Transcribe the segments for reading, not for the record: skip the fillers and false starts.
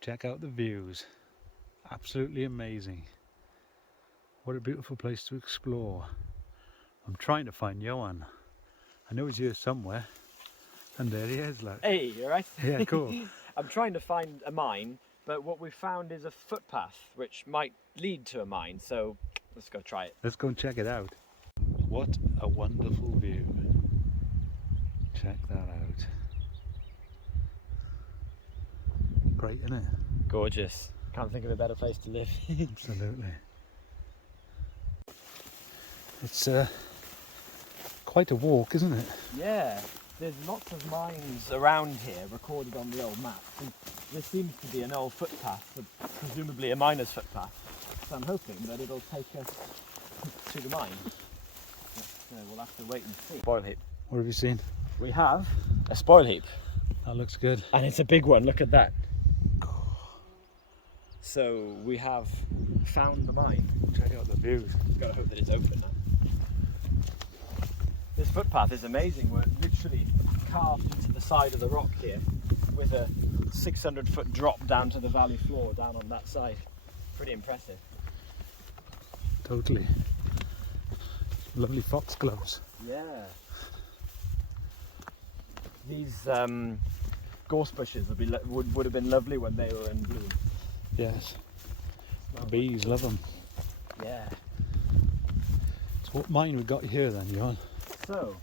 Check out the views. Absolutely amazing. What a beautiful place to explore. I'm trying to find Johan. I know he's here somewhere. And there he is, look. Hey, you alright? Yeah, cool. I'm trying to find a mine, but what we've found is a footpath which might lead to a mine, so let's go try it. Let's go and check it out. What a wonderful view. Check that out. Great, isn't it? Gorgeous. Can't think of a better place to live. Absolutely. It's quite a walk, isn't it? Yeah, there's lots of mines around here recorded on the old maps, and this seems to be an old footpath, presumably a miner's footpath. So I'm hoping that it'll take us to the mine. But, we'll have to wait and see. Spoil heap. What have you seen? We have a spoil heap. That looks good. And it's a big one, look at that. So we have found the mine. Check out the views. Gotta hope that it's open now. This footpath is amazing. We're literally carved into the side of the rock here with a 600-foot drop down to the valley floor down on that side. Pretty impressive. Totally. Lovely foxgloves. Yeah. These gorse bushes would have been lovely when they were in bloom. Yes. The bees love them. Yeah. So what mine we got here then, Johan? So,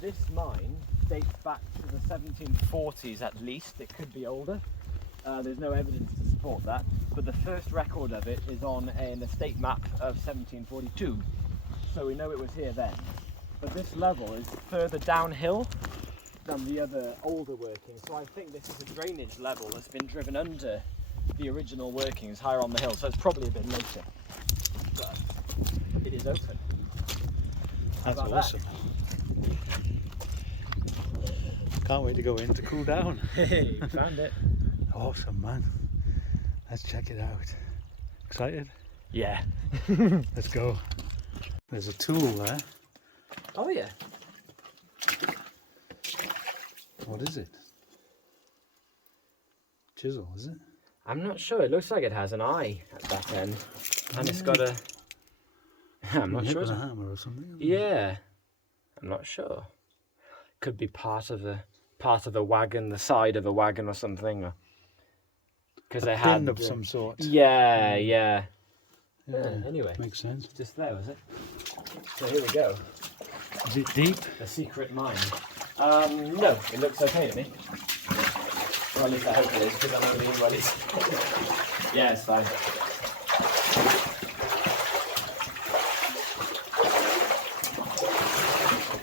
this mine dates back to the 1740s at least. It could be older. There's no evidence to support that. But the first record of it is on an estate map of 1742. So we know it was here then. But this level is further downhill than the other older workings. So I think this is a drainage level that's been driven under the original workings higher on the hill. So it's probably a bit later. But it is open. That's awesome. Can't wait to go in to cool down. Hey, found it. Awesome, man. Let's check it out. Excited? Yeah. Let's go. There's a tool there. Oh yeah. What is it? Chisel, is it? I'm not sure. It looks like it has an eye at that end. And it's got a... I'm not sure. With a hammer or something. Yeah. I'm not sure. Could be part of a wagon, the side of a wagon or something. Or... Because they had of some sort. Yeah. Anyway, makes sense. Just there, was it? So here we go. Is it deep? A secret mine. No, it looks okay to me. Or at least I hope it is, because I'm only in what it's. Yeah, it's fine.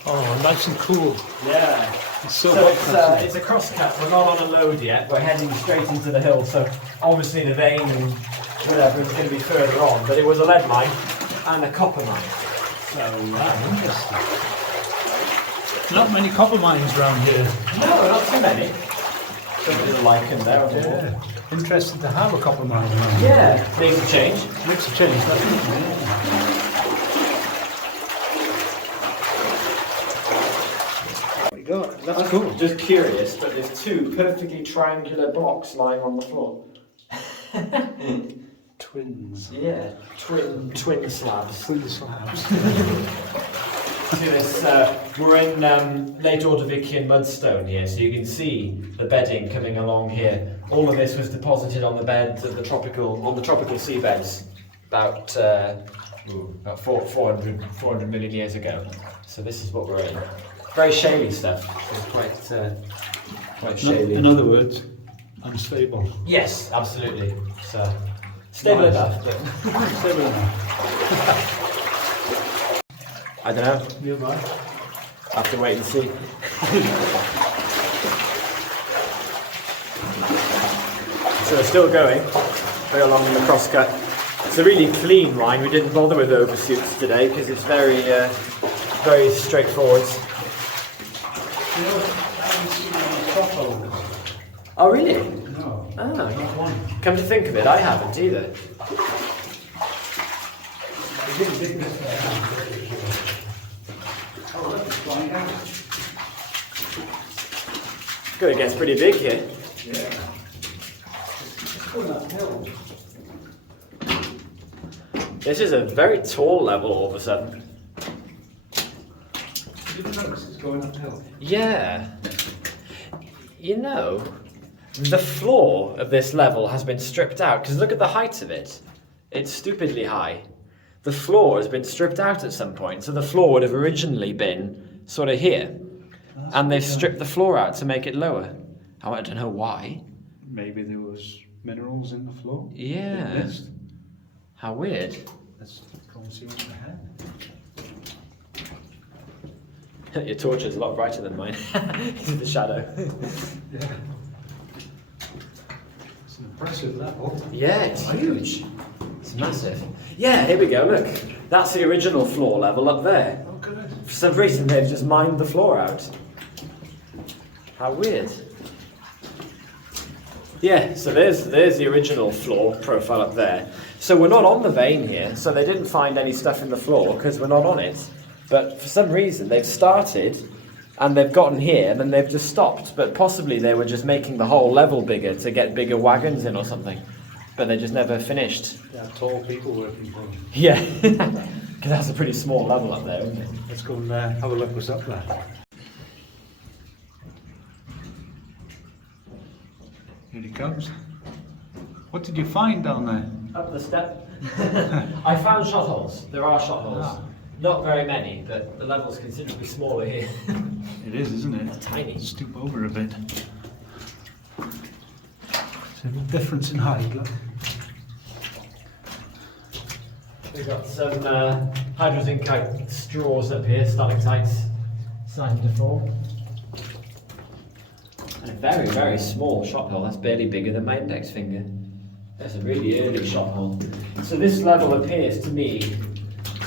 Oh, nice and cool. Yeah. It's so it's a crosscut. We're not on a load yet. We're heading straight into the hill, so obviously the vein and whatever is going to be further on. But it was a lead mine and a copper mine. So interesting. Not many copper mines around here. No, not too many. Got a little lichen there. Yeah. Interesting to have a copper mine around. Yeah, makes a change. Makes a change, definitely. What you got? That's cool. Just curious, but there's two perfectly triangular blocks lying on the floor. Twins. Yeah, twin slabs. Twin slabs. See this, we're in late Ordovician mudstone here, so you can see the bedding coming along here. All of this was deposited on the beds of the tropical seabeds about 400 million years ago. So this is what we're in. Very shaly stuff. So quite shaly. In other words, unstable. Yes, absolutely. So stable enough, but Stable enough. I don't know. Nearby. Have to wait and see. So we're still going, very along in the crosscut. It's a really clean line. We didn't bother with oversuits today because it's very, very straightforward. Oh really? No. Oh, Not one. come to think of it, I haven't either. Good, it gets pretty big here. Yeah. going uphill. This is a very tall level all of a sudden. Did you notice it's going uphill? Yeah. You know, the floor of this level has been stripped out, because look at the height of it. It's stupidly high. The floor has been stripped out at some point, so the floor would have originally been sort of here. And they've stripped the floor out to make it lower. I don't know why. Maybe there was minerals in the floor. Yeah. They missed. How weird. Let's go and see what's ahead. Your torch is a lot brighter than mine. It's in the shadow. Yeah. It's an impressive level. Yeah, it's huge. It's massive. Yeah, here we go, look. That's the original floor level up there. Oh, good. For some reason they've just mined the floor out. How weird. Yeah, so there's the original floor profile up there. So we're not on the vein here, so they didn't find any stuff in the floor because we're not on it. But for some reason they've started and they've gotten here and then they've just stopped. But possibly they were just making the whole level bigger to get bigger wagons in or something. But they just never finished. They have tall people working for them. Yeah, because that's a pretty small level up there, isn't it? Let's go and have a look what's up there. Here he comes. What did you find down there? Up the step. I found shot holes. There are shot holes. Ah. Not very many, but the level's considerably smaller here. It is, isn't it? It's tiny. Stoop over a bit. So the difference in height, look. We've got some hydrozincite straws up here, stalactites starting to form. And a very, very small shot hole. That's barely bigger than my index finger. That's a really early shot hole. So this level appears to me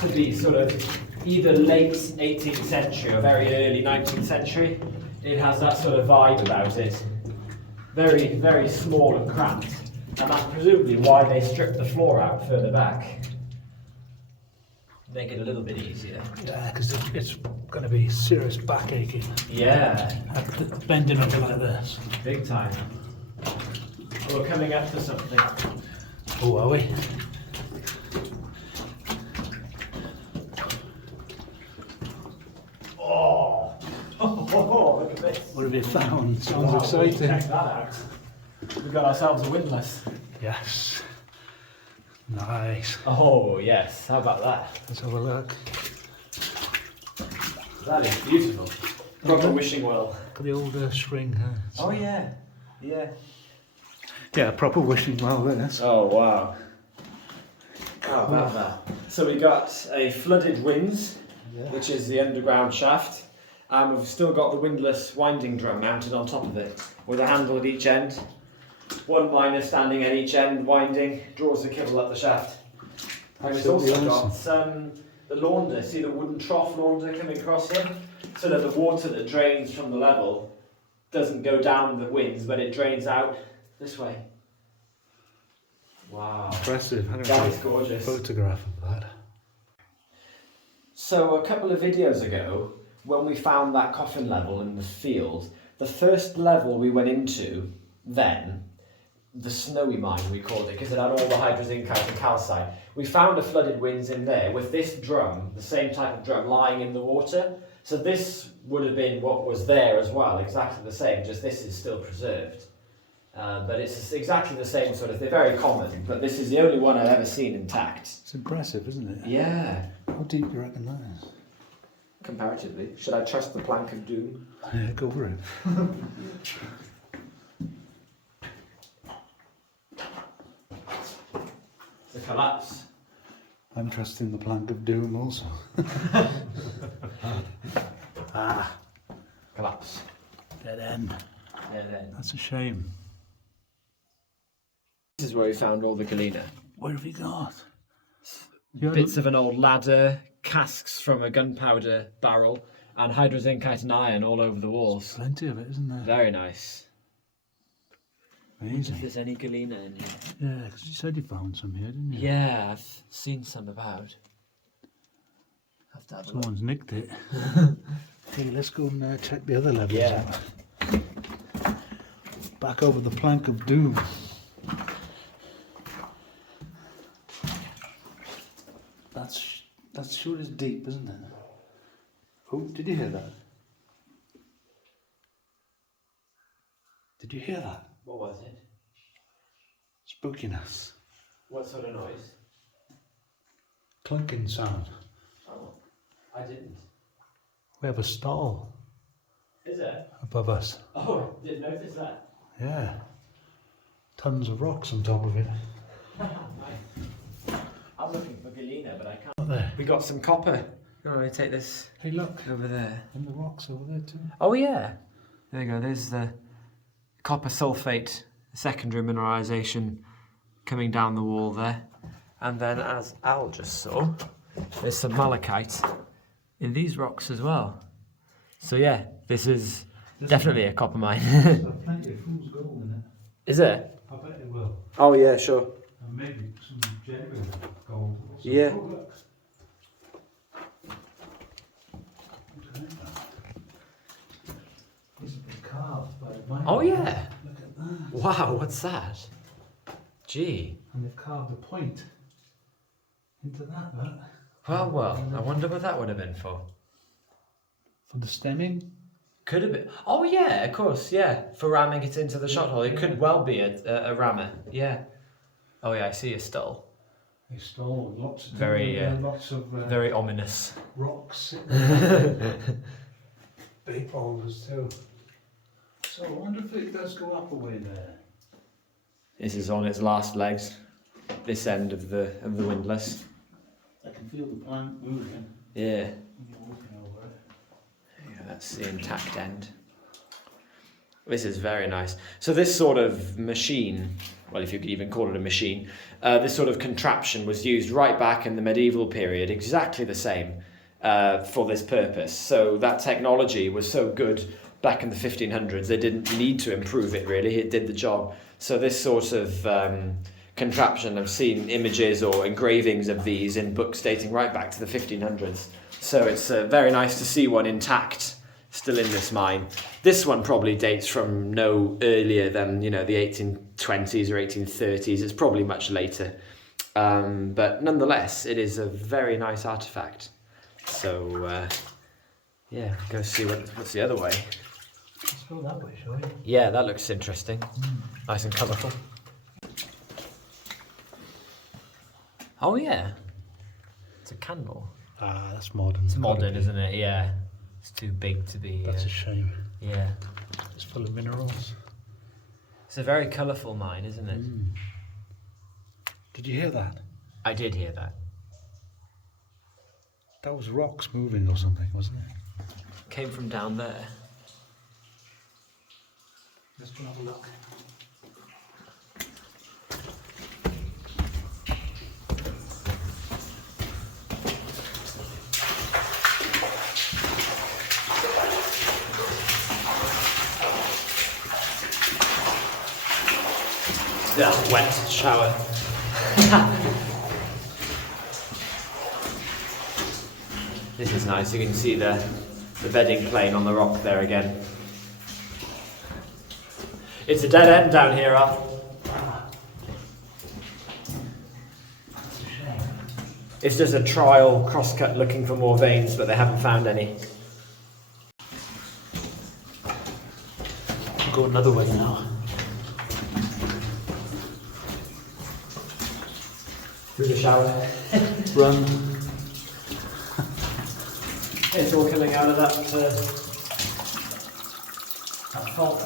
to be sort of either late 18th century or very early 19th century. It has that sort of vibe about it. Very, very small and cramped. And that's presumably why they stripped the floor out further back. Make it a little bit easier. Yeah, because it's going to be serious back aching. Yeah, Bending over like this. big time. We're coming up to something. Oh, are we? Oh, look at this. What have you found? Sounds Wow, exciting. Check that out. We've got ourselves a windlass. Yes. Nice. Oh yes, how about that? Let's have a look. That is beautiful. Proper wishing well. Look at the old string. Oh yeah, yeah. Yeah, proper wishing well, this. Oh wow. How about that? So we got a flooded winds, which is the underground shaft, and we've still got the windlass winding drum mounted on top of it, with a handle at each end. One miner standing at each end, winding, draws the kibble up the shaft. And we've also got the launder, see the wooden trough launder coming across here? So that the water that drains from the level doesn't go down the winds, but it drains out this way. Wow. Impressive. That is gorgeous. Photograph of that. So a couple of videos ago, when we found that coffin level in the field, the first level we went into then, the snowy mine we called it, because it had all the hydrozincite and calcite, we found a flooded winds in there with this drum, the same type of drum, lying in the water. So this would have been what was there as well, exactly the same, just this is still preserved. But it's exactly the same sort of, they're very common, but this is the only one I've ever seen intact. It's impressive, isn't it? Yeah. How deep do you reckon that is? Comparatively. Should I trust the plank of doom? Yeah, go for it. The collapse. I'm trusting the plank of doom also. Collapse. Dead end. Yeah, then. That's a shame. This is where we found all the galena. What have you got? Bits of an old ladder, casks from a gunpowder barrel, and hydrozincite and iron all over the walls. Plenty of it, isn't there? Very nice. I wonder if Amazing. there's any galena in here. Yeah, because you said you found some here, didn't you? Yeah, I've seen some about. Have to have a look. Someone's nicked it. Okay, let's go and check the other levels Yeah. out. Back over the plank of doom. That's sure is deep, isn't it? Oh, did you hear that? Did you hear that? What was it? Spookiness. What sort of noise? Clunking sound. Oh, I didn't. We have a stall Is it? above us. Oh, I didn't notice that. Yeah. Tons of rocks on top of it. I'm looking for galena, but I can't. Up there. We got some copper. Oh, let me take this Hey, look. over there. And the rocks over there too. Oh yeah. There you go. There's the copper sulfate secondary mineralization coming down the wall there. And then, as Al just saw, there's some malachite in these rocks as well. So yeah, this is definitely a copper mine. There's plenty of fool's gold in it. Is there? I bet it will. Oh yeah, sure. And maybe some genuine gold. Also. Yeah. Oh, look. These have been carved by the mine. Oh yeah. Look at that. Wow, what's that? Gee. And they've carved a point into that, look. Well, I wonder what that would have been for. For the stemming? Could have been. Oh yeah, of course, yeah. For ramming it into the shot hole. It could well be a rammer. Yeah. Oh yeah, I see a stole. They stole lots of Very, lots of Very ominous. rocks sitting there. Big boulders too. So I wonder if it does go up a way there. This is on its last legs. This end of the windlass. I can feel the plant moving Yeah. when you're walking over it. Yeah, that's the intact end. This is very nice. So this sort of machine, well, if you could even call it a machine, this sort of contraption was used right back in the medieval period, exactly the same for this purpose. So that technology was so good back in the 1500s, they didn't need to improve it really, it did the job. So this sort of contraption, I've seen images or engravings of these in books dating right back to the 1500s. So it's very nice to see one intact, still in this mine. This one probably dates from no earlier than, you know, the 1820s or 1830s. It's probably much later. But nonetheless, it is a very nice artifact. So, yeah, go see what's the other way. Let's go that way, shall we? Yeah, that looks interesting. Nice and colourful. Oh yeah, it's a candle. Ah, that's modern. It's modern, isn't it? Yeah. It's too big to be... That's a shame. yeah. It's full of minerals. It's a very colourful mine, isn't it? Did you hear that? I did hear that. That was rocks moving or something, wasn't it? Came from down there. Let's go have a look. Yeah, wet shower. This is nice. You can see the bedding plane on the rock there again. It's a dead end down here, Al. It's just a trial crosscut looking for more veins, but they haven't found any. We'll go another way now. Through the shower. Run. It's all coming out of that fault.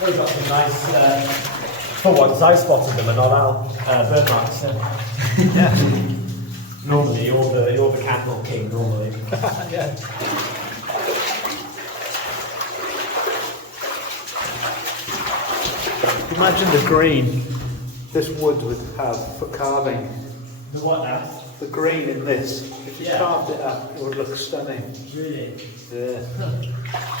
They've got some nice, for once I spotted them and not Al, bird marks. Yeah. Normally, you're the candle king, normally. Yeah. Imagine the green this wood would have for carving. The what now? The green in this. If you Yeah. carved it up, it would look stunning. Really? Yeah.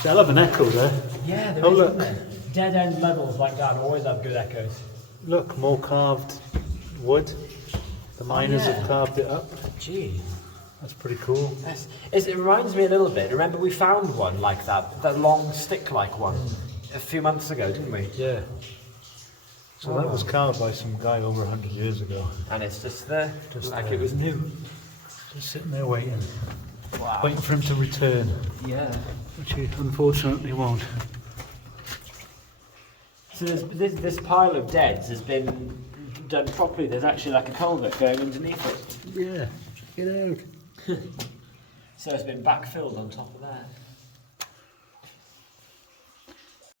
They'll have an echo there. Yeah, there Oh, is, look. isn't there? Dead end levels like that always have good echoes. Look, more carved wood. The miners yeah. have carved it up. Gee. That's pretty cool. It reminds me a little bit. Remember we found one like that long stick-like one, a few months ago, didn't we? Yeah. So that was carved by some guy over 100 years ago. And it's just there, Just like there. it was new. Just sitting there waiting. Wow. Waiting for him to return. Yeah. Which he unfortunately won't. So this pile of deads has been done properly. There's actually like a culvert going underneath it. Yeah, check it out. So it's been backfilled on top of that.